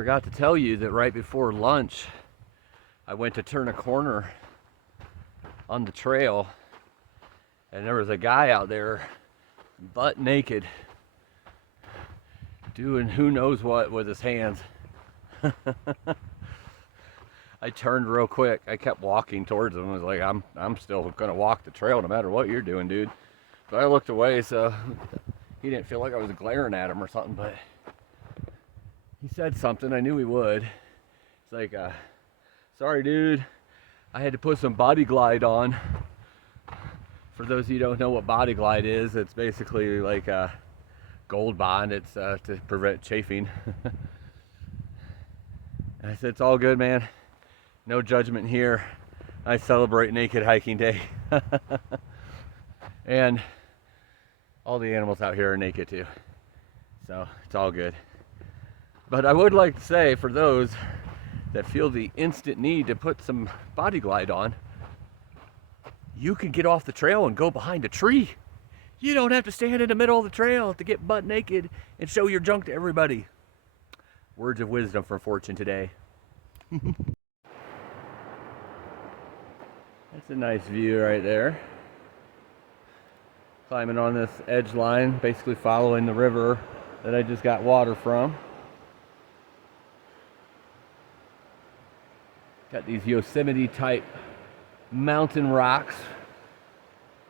forgot to tell you that right before lunch, I went to turn a corner on the trail, and there was a guy out there, butt naked, doing who knows what with his hands. I turned real quick. I kept walking towards him. I was like, I'm still gonna walk the trail no matter what you're doing, dude. But I looked away, so he didn't feel like I was glaring at him or something, but he said something. I knew he would. It's like, sorry, dude. I had to put some Body Glide on. For those of you who don't know what Body Glide is, it's basically like a Gold Bond. It's to prevent chafing. I said, it's all good, man. No judgment here. I celebrate Naked Hiking Day. And all the animals out here are naked too. So it's all good. But I would like to say, for those that feel the instant need to put some Body Glide on, you can get off the trail and go behind a tree. You don't have to stand in the middle of the trail to get butt naked and show your junk to everybody. Words of wisdom from Fortune today. That's a nice view right there. Climbing on this edge line, basically following the river that I just got water from. Got these Yosemite type mountain rocks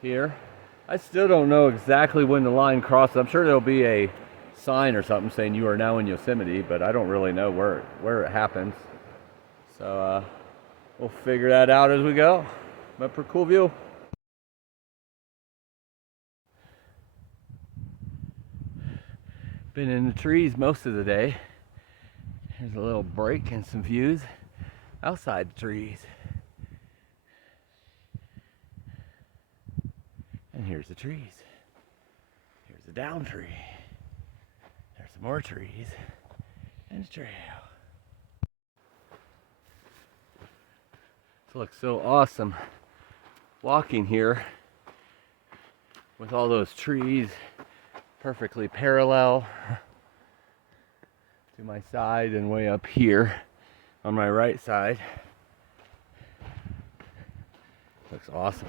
here. I still don't know exactly when the line crosses. I'm sure there'll be a sign or something saying you are now in Yosemite, but I don't really know where it happens. So we'll figure that out as we go. But for cool view. Been in the trees most of the day. There's a little break and some views outside the trees. And here's the trees. Here's the down tree. There's some more trees and a trail. It looks so awesome walking here with all those trees perfectly parallel to my side and way up here on my right side. Looks awesome.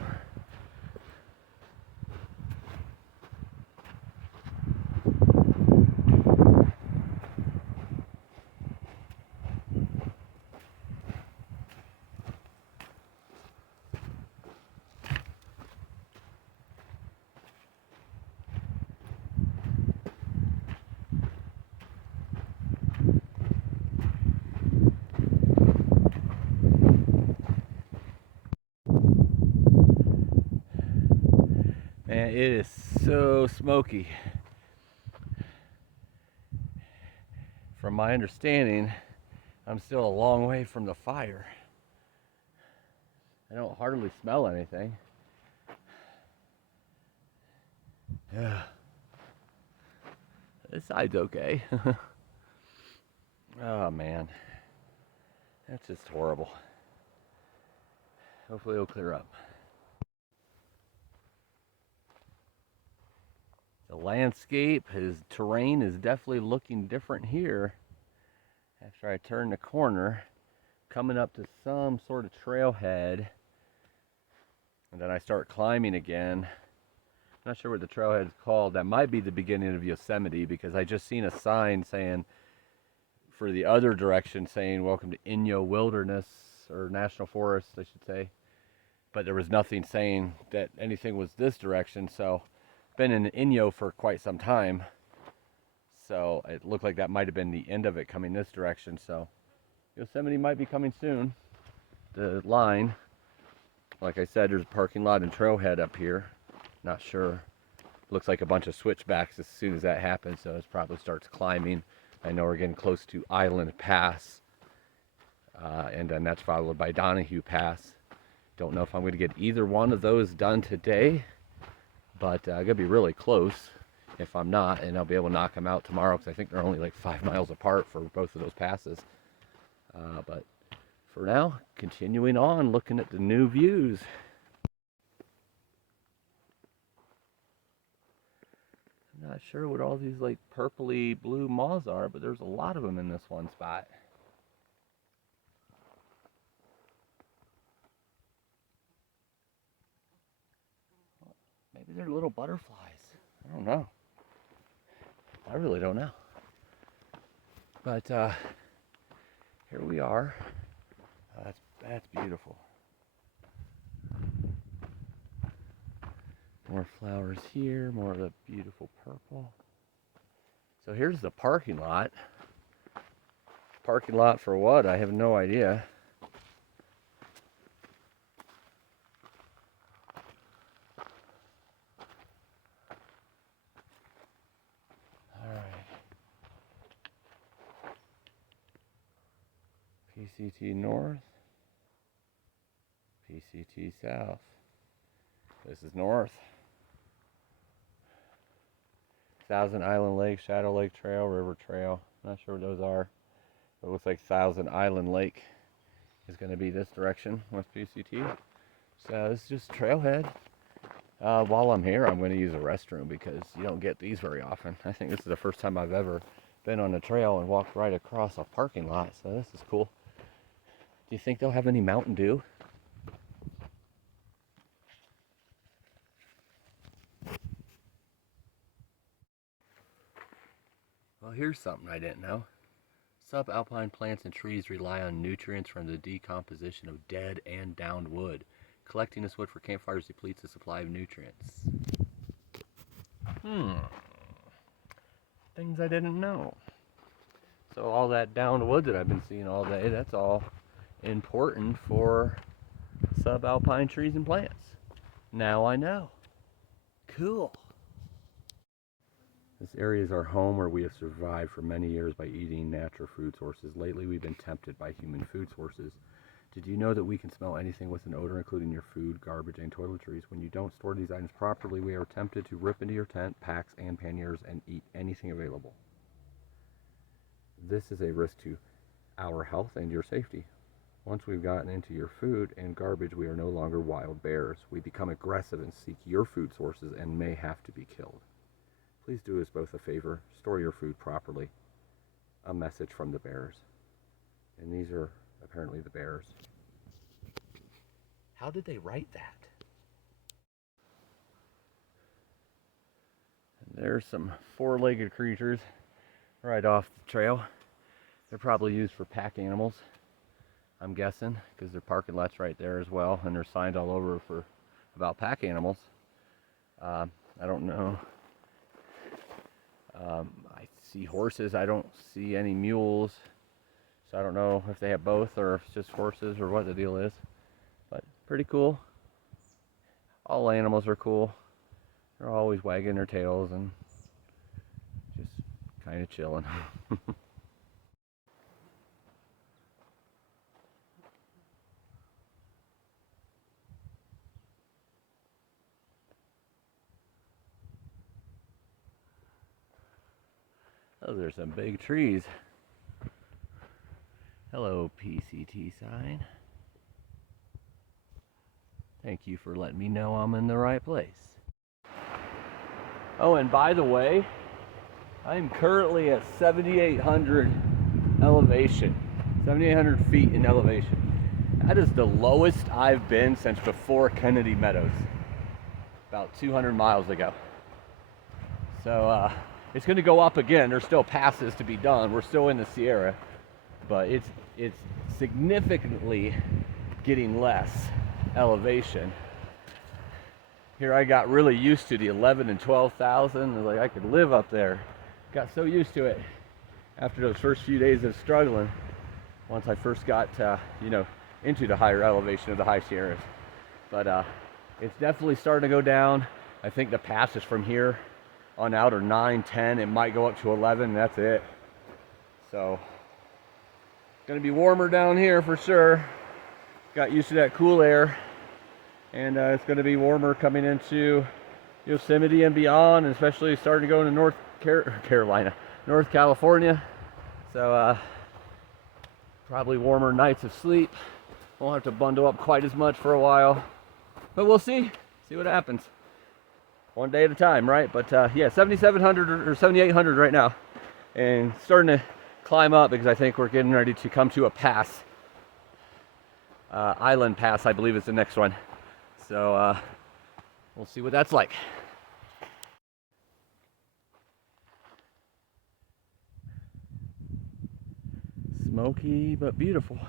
And it is so smoky. From my understanding, I'm still a long way from the fire. I don't hardly smell anything. Yeah. This side's okay. Oh man. That's just horrible. Hopefully it'll clear up. The landscape, his terrain is definitely looking different here. After I turn the corner, coming up to some sort of trailhead, and then I start climbing again. I'm not sure what the trailhead is called. That might be the beginning of Yosemite, because I just seen a sign saying, for the other direction, saying welcome to Inyo Wilderness, or National Forest, I should say. But there was nothing saying that anything was this direction, so been in Inyo for quite some time, so it looked like that might have been the end of it coming this direction. So Yosemite might be coming soon. The line, like I said, there's a parking lot and trailhead up here. Not sure. Looks like a bunch of switchbacks as soon as that happens, so it probably starts climbing. I know we're getting close to Island Pass, and then that's followed by Donahue Pass. Don't know if I'm going to get either one of those done today, but I'm going to be really close if I'm not, and I'll be able to knock them out tomorrow, because I think they're only like 5 miles apart for both of those passes. But for now, continuing on, looking at the new views. I'm not sure what all these like purpley blue moths are, but there's a lot of them in this one spot. Maybe they're little butterflies. I don't know. I really don't know. But here we are. That's beautiful. More flowers here, more of the beautiful purple. So here's the parking lot. Parking lot for what? I have no idea. Alright. PCT North. PCT South. This is North. Thousand Island Lake, Shadow Lake Trail, River Trail. Not sure what those are. It looks like Thousand Island Lake is going to be this direction with PCT. So this is just trailhead. While I'm here, I'm going to use a restroom because you don't get these very often. I think this is the first time I've ever been on a trail and walked right across a parking lot. So this is cool. Do you think they'll have any Mountain Dew? Well, here's something I didn't know. Subalpine plants and trees rely on nutrients from the decomposition of dead and downed wood. Collecting this wood for campfires depletes the supply of nutrients. Things I didn't know. So all that downed wood that I've been seeing all day, that's all important for subalpine trees and plants. Now I know. Cool. This area is our home where we have survived for many years by eating natural food sources. Lately, we've been tempted by human food sources. Did you know that we can smell anything with an odor, including your food, garbage, and toiletries? When you don't store these items properly, we are tempted to rip into your tent, packs, and panniers and eat anything available. This is a risk to our health and your safety. Once we've gotten into your food and garbage, we are no longer wild bears. We become aggressive and seek your food sources and may have to be killed. Please do us both a favor. Store your food properly. A message from the bears. And these are apparently the bears. How did they write that? And there's some four-legged creatures right off the trail. They're probably used for pack animals, I'm guessing, because their parking lot's right there as well, and there's signs all over about pack animals. I don't know. I see horses. I don't see any mules. So I don't know if they have both or if it's just horses or what the deal is. But pretty cool. All animals are cool. They're always wagging their tails and just kind of chilling. Those are some big trees. Hello, PCT sign. Thank you for letting me know I'm in the right place. Oh, and by the way, I'm currently at 7,800 elevation. 7,800 feet in elevation. That is the lowest I've been since before Kennedy Meadows, about 200 miles ago. So, it's going to go up again. There's still passes to be done. We're still in the Sierra, but it's significantly getting less elevation. Here I got really used to the 11 and 12,000. Like I could live up there. Got so used to it after those first few days of struggling. Once I first got into the higher elevation of the high Sierras, but it's definitely starting to go down. I think the passes from here on out are 9, 10. It might go up to 11. And that's it. So it's going to be warmer down here for sure. Got used to that cool air, and it's going to be warmer coming into Yosemite and beyond, and especially starting to go into North California. So probably warmer nights of sleep. Won't have to bundle up quite as much for a while, but we'll see what happens. one day at a time, right? But yeah, 7,700 or 7,800 right now, and starting to climb up because I think we're getting ready to come to a pass. Island Pass, I believe, is the next one. So we'll see what that's like. Smoky but beautiful.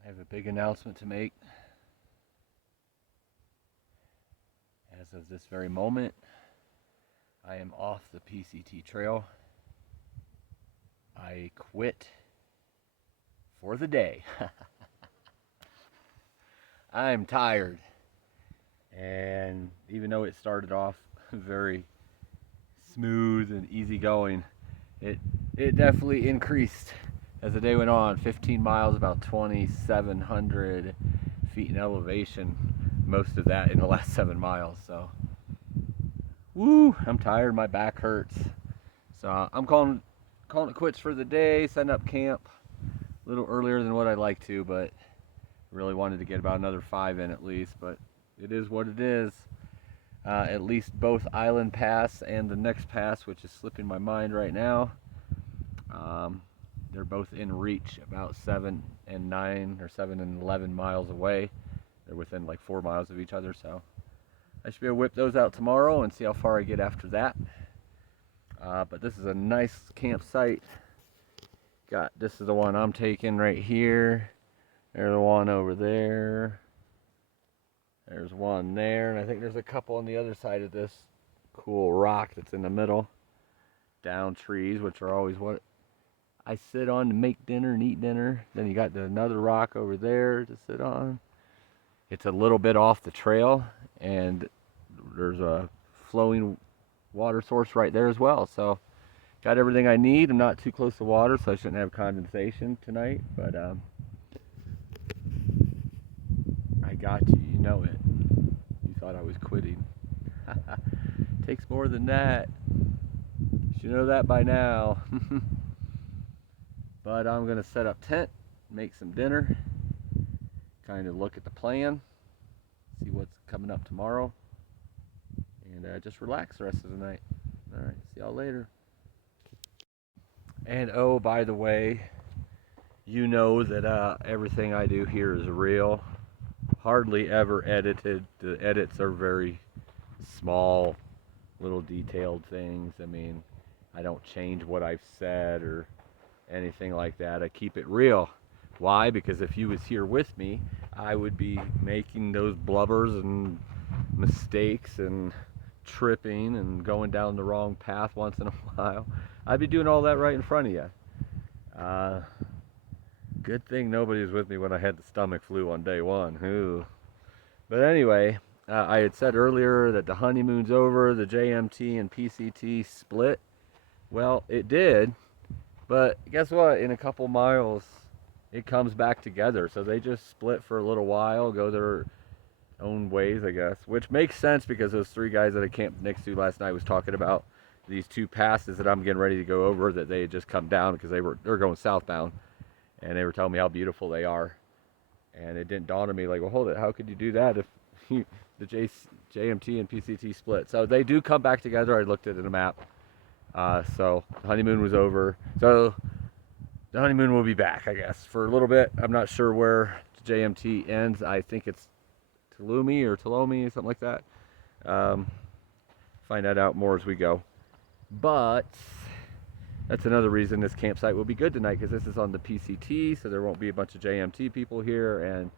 I have a big announcement to make. As of this very moment, I am off the PCT trail. I quit for the day. I'm tired. And even though it started off very smooth and easygoing, it definitely increased as the day went on. 15 miles, about 2,700 feet in elevation. Most of that in the last 7 miles. So, woo! I'm tired. My back hurts. So I'm calling it quits for the day. Setting up camp a little earlier than what I'd like to, but really wanted to get about another 5 in at least. But it is what it is. At least both Island Pass and the next pass, which is slipping my mind right now. They're both in reach, about 7 and 9 or 7 and 11 miles away. They're within like 4 miles of each other, so I should be able to whip those out tomorrow and see how far I get after that. But this is a nice campsite. This is the one I'm taking right here. There's the one over there. There's one there, and I think there's a couple on the other side of this cool rock that's in the middle. Down trees, which are always what I sit on to make dinner and eat dinner. Then you got another rock over there to sit on. It's a little bit off the trail, and there's a flowing water source right there as well. So got everything I need. I'm not too close to water, so I shouldn't have condensation tonight, but I got you. You know it. You thought I was quitting. Takes more than that. You should know that by now. But I'm going to set up tent, make some dinner, kind of look at the plan, see what's coming up tomorrow, and just relax the rest of the night. All right, see y'all later. And oh, by the way, you know that everything I do here is real. Hardly ever edited. The edits are very small, little detailed things. I mean, I don't change what I've said or anything like that. I keep it real. Why? Because if you was here with me, I would be making those blubbers and mistakes and tripping and going down the wrong path once in a while. I'd be doing all that right in front of you. Good thing nobody was with me when I had the stomach flu on day one. Ooh. But anyway, I had said earlier that the honeymoon's over, the JMT and PCT split. Well, it did. But guess what? In a couple miles, it comes back together. So they just split for a little while, go their own ways, I guess. Which makes sense because those 3 guys that I camped next to last night was talking about these 2 passes that I'm getting ready to go over that they had just come down because they're going southbound. And they were telling me how beautiful they are. And it didn't dawn on me like, well, hold it. How could you do that if the JMT and PCT split? So they do come back together. I looked at it in a map. So the honeymoon was over. So the honeymoon will be back, I guess, for a little bit. I'm not sure where the JMT ends. I think it's Tulumi or something like that. Find that out more as we go. But that's another reason this campsite will be good tonight, because this is on the PCT, so there won't be a bunch of JMT people here. And,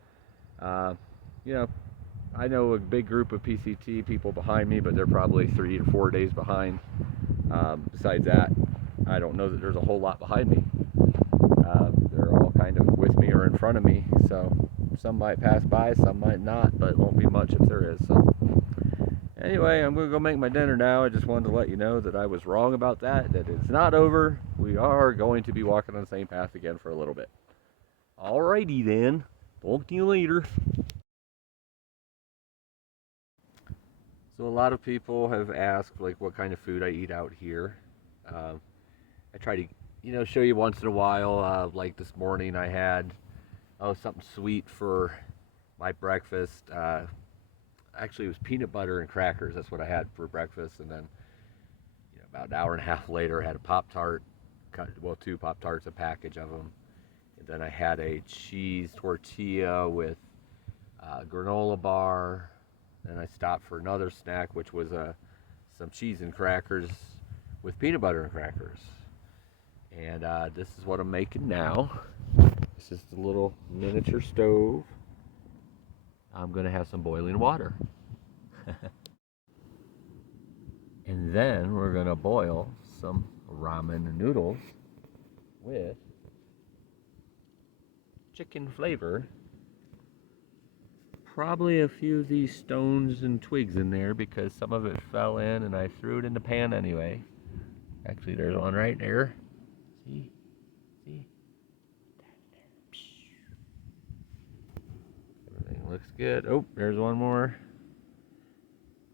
you know, I know a big group of PCT people behind me, but they're probably 3 to 4 days behind. Besides that, I don't know that there's a whole lot behind me. They're all kind of with me or in front of me, so some might pass by, some might not, but it won't be much if there is. So Anyway, I'm going to go make my dinner now. I just wanted to let you know that I was wrong about that. That it's not over. We are going to be walking on the same path again for a little bit. Alrighty then. Talk to you later. So a lot of people have asked like what kind of food I eat out here. I try to, show you once in a while. Like this morning I had something sweet for my breakfast. Actually, it was peanut butter and crackers. That's what I had for breakfast. And then, about an hour and a half later, I had a Pop-Tart. Two Pop-Tarts, a package of them. And then I had a cheese tortilla with a granola bar. Then I stopped for another snack, which was some cheese and crackers with peanut butter and crackers. And this is what I'm making now. This is the little miniature stove. I'm going to have some boiling water. And then we're going to boil some ramen noodles with chicken flavor. Probably a few of these stones and twigs in there because some of it fell in and I threw it in the pan anyway. Actually, there's one right there. See? Everything looks good. Oh, there's one more.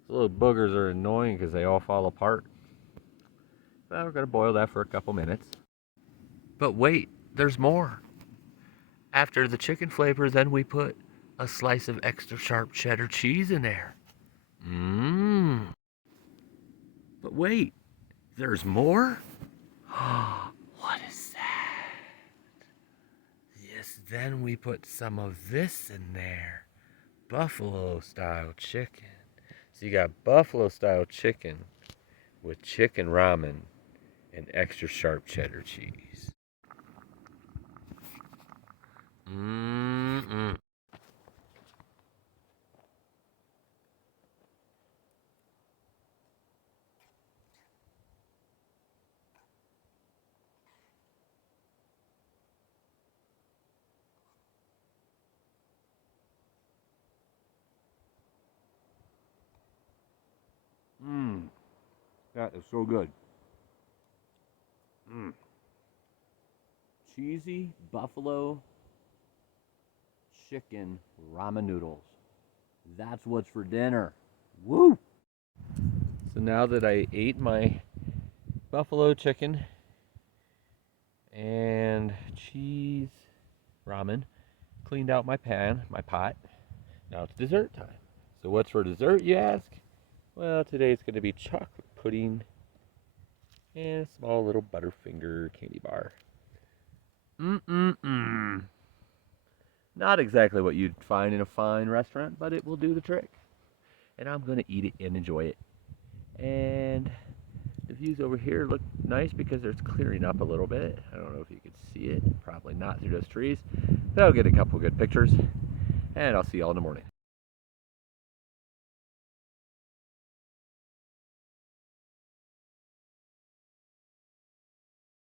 These little boogers are annoying because they all fall apart. Well, we're going to boil that for a couple minutes. But wait, there's more. After the chicken flavor, then we put a slice of extra sharp cheddar cheese in there. Mmm. But wait, there's more? What is that? Yes, then we put some of this in there. Buffalo style chicken. So you got buffalo style chicken with chicken ramen and extra sharp cheddar cheese. Mmm. Mmm. That is so good. Mmm. Cheesy buffalo chicken ramen noodles. That's what's for dinner. Woo! So now that I ate my buffalo chicken and cheese ramen, cleaned out my pan, my pot, now it's dessert time. So what's for dessert, you ask? Well, today it's going to be chocolate pudding and a small little Butterfinger candy bar. Not exactly what you'd find in a fine restaurant, but it will do the trick. And I'm going to eat it and enjoy it. And the views over here look nice because it's clearing up a little bit. I don't know if you can see it. Probably not through those trees. But I'll get a couple good pictures. And I'll see y'all in the morning.